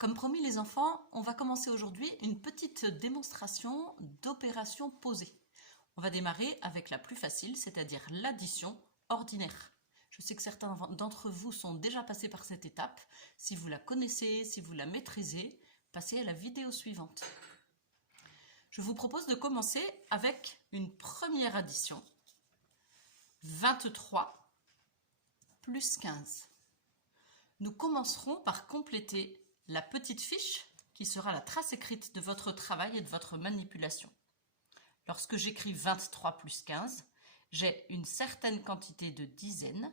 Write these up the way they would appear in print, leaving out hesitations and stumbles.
Comme promis les enfants, on va commencer aujourd'hui une petite démonstration d'opération posée. On va démarrer avec la plus facile, c'est-à-dire l'addition ordinaire. Je sais que certains d'entre vous sont déjà passés par cette étape. Si vous la connaissez, si vous la maîtrisez, passez à la vidéo suivante. Je vous propose de commencer avec une première addition. 23 plus 15. Nous commencerons par compléter la petite fiche qui sera la trace écrite de votre travail et de votre manipulation. Lorsque j'écris 23 plus 15, j'ai une certaine quantité de dizaines,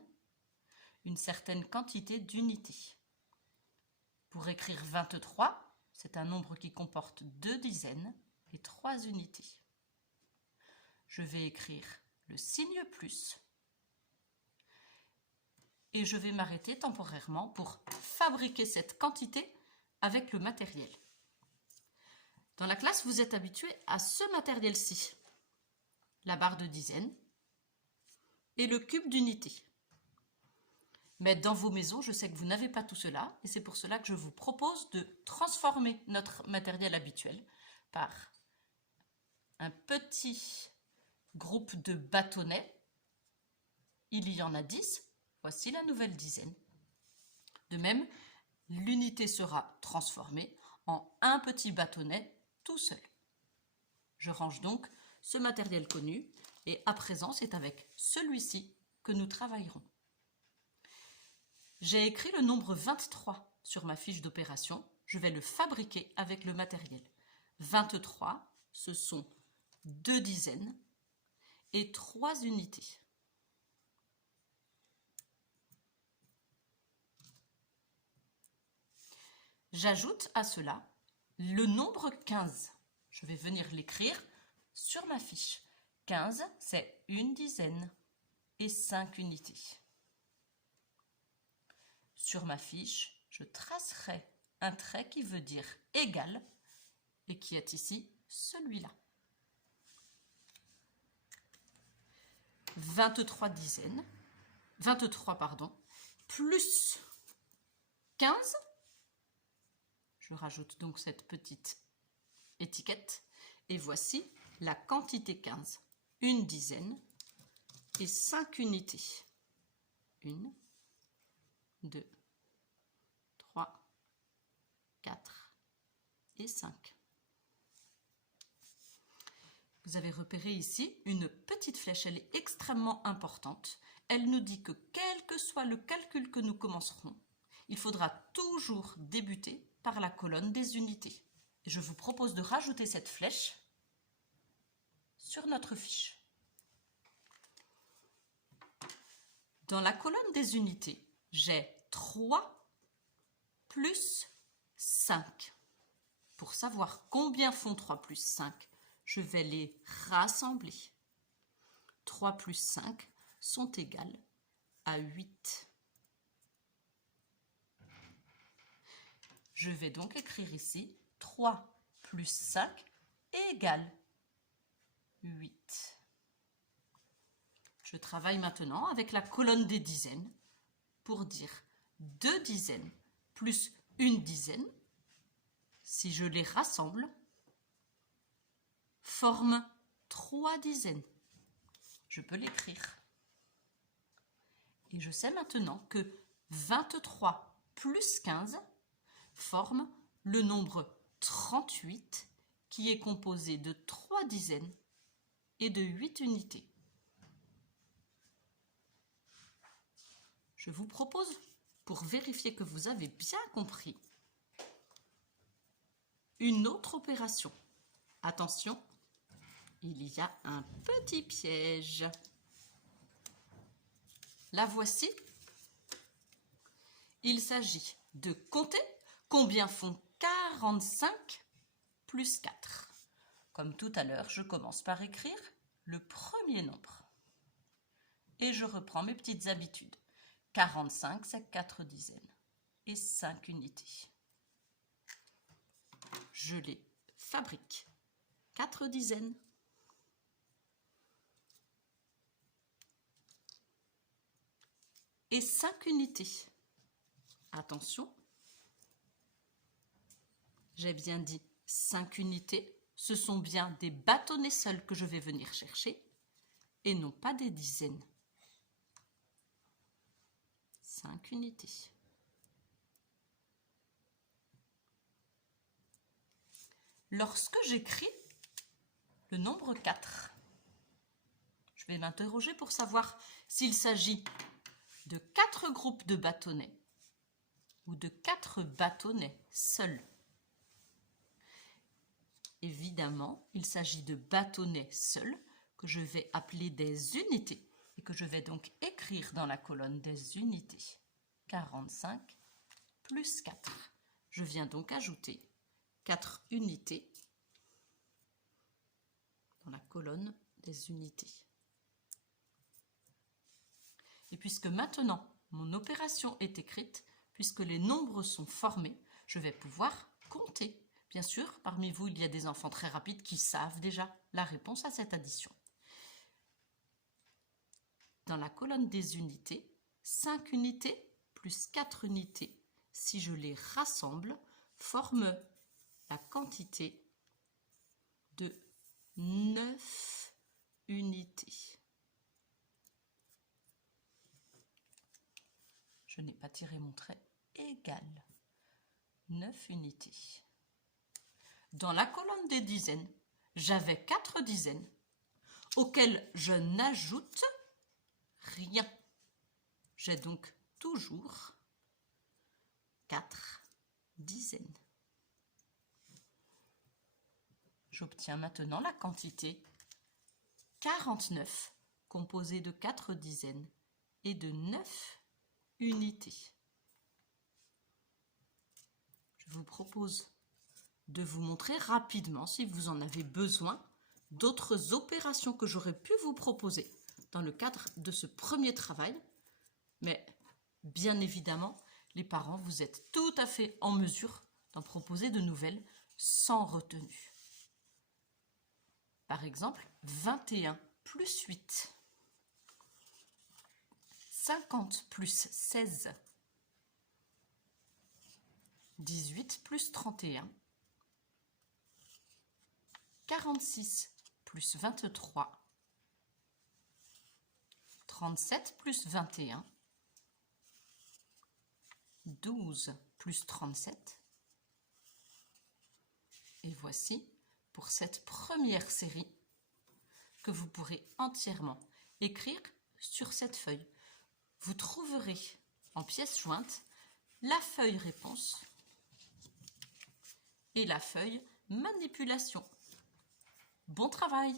une certaine quantité d'unités. Pour écrire 23, c'est un nombre qui comporte 2 dizaines et 3 unités. Je vais écrire le signe plus et je vais m'arrêter temporairement pour fabriquer cette quantité avec le matériel. Dans la classe, vous êtes habitués à ce matériel-ci, la barre de dizaines et le cube d'unité. Mais dans vos maisons, je sais que vous n'avez pas tout cela et c'est pour cela que je vous propose de transformer notre matériel habituel par un petit groupe de bâtonnets. Il y en a 10. Voici la nouvelle dizaine. De même, l'unité sera transformée en un petit bâtonnet tout seul. Je range donc ce matériel connu et à présent, c'est avec celui-ci que nous travaillerons. J'ai écrit le nombre 23 sur ma fiche d'opération. Je vais le fabriquer avec le matériel. 23, ce sont 2 dizaines et 3 unités. J'ajoute à cela le nombre 15. Je vais venir l'écrire sur ma fiche. 15, c'est une dizaine et 5 unités. Sur ma fiche, je tracerai un trait qui veut dire égal et qui est ici celui-là. 23 dizaines, 23 plus 15. Je rajoute donc cette petite étiquette et voici la quantité 15. Une dizaine et 5 unités. 1, 2, 3, 4 et 5. Vous avez repéré ici une petite flèche, elle est extrêmement importante. Elle nous dit que quel que soit le calcul que nous commencerons, il faudra toujours débuter par la colonne des unités. Et je vous propose de rajouter cette flèche sur notre fiche. Dans la colonne des unités, j'ai 3 plus 5. Pour savoir combien font 3 plus 5, je vais les rassembler. 3 plus 5 sont égales à 8. Je vais donc écrire ici 3 plus 5 égale 8. Je travaille maintenant avec la colonne des dizaines pour dire 2 dizaines plus une dizaine, si je les rassemble, forment 3 dizaines. Je peux l'écrire. Et je sais maintenant que 23 plus 15 forme le nombre 38 qui est composé de 3 dizaines et de 8 unités. Je vous propose, pour vérifier que vous avez bien compris, une autre opération. Attention, il y a un petit piège. La voici. Il s'agit de compter combien font 45 plus 4. Comme tout à l'heure, je commence par écrire le premier nombre. Et je reprends mes petites habitudes. 45, c'est 4 dizaines et 5 unités. Je les fabrique. 4 dizaines. Et 5 unités. Attention. J'ai bien dit 5 unités. Ce sont bien des bâtonnets seuls que je vais venir chercher et non pas des dizaines. 5 unités. Lorsque j'écris le nombre 4, je vais m'interroger pour savoir s'il s'agit de 4 groupes de bâtonnets ou de 4 bâtonnets seuls. Évidemment, il s'agit de bâtonnets seuls que je vais appeler des unités et que je vais donc écrire dans la colonne des unités. 45 plus 4. Je viens donc ajouter 4 unités dans la colonne des unités. Et puisque maintenant mon opération est écrite, puisque les nombres sont formés, je vais pouvoir compter. Bien sûr, parmi vous, il y a des enfants très rapides qui savent déjà la réponse à cette addition. Dans la colonne des unités, 5 unités plus 4 unités, si je les rassemble, forment la quantité de 9 unités. Je n'ai pas tiré mon trait, égal 9 unités. Dans la colonne des dizaines, j'avais 4 dizaines auxquelles je n'ajoute rien. J'ai donc toujours 4 dizaines. J'obtiens maintenant la quantité 49 composée de 4 dizaines et de 9 unités. Je vous propose de vous montrer rapidement, si vous en avez besoin, d'autres opérations que j'aurais pu vous proposer dans le cadre de ce premier travail. Mais bien évidemment, les parents, vous êtes tout à fait en mesure d'en proposer de nouvelles sans retenue. Par exemple, 21 plus 8, 50 plus 16, 18 plus 31, 46 plus 23, 37 plus 21, 12 plus 37. Et voici pour cette première série que vous pourrez entièrement écrire sur cette feuille. Vous trouverez en pièce jointe la feuille réponse et la feuille manipulation. Bon travail!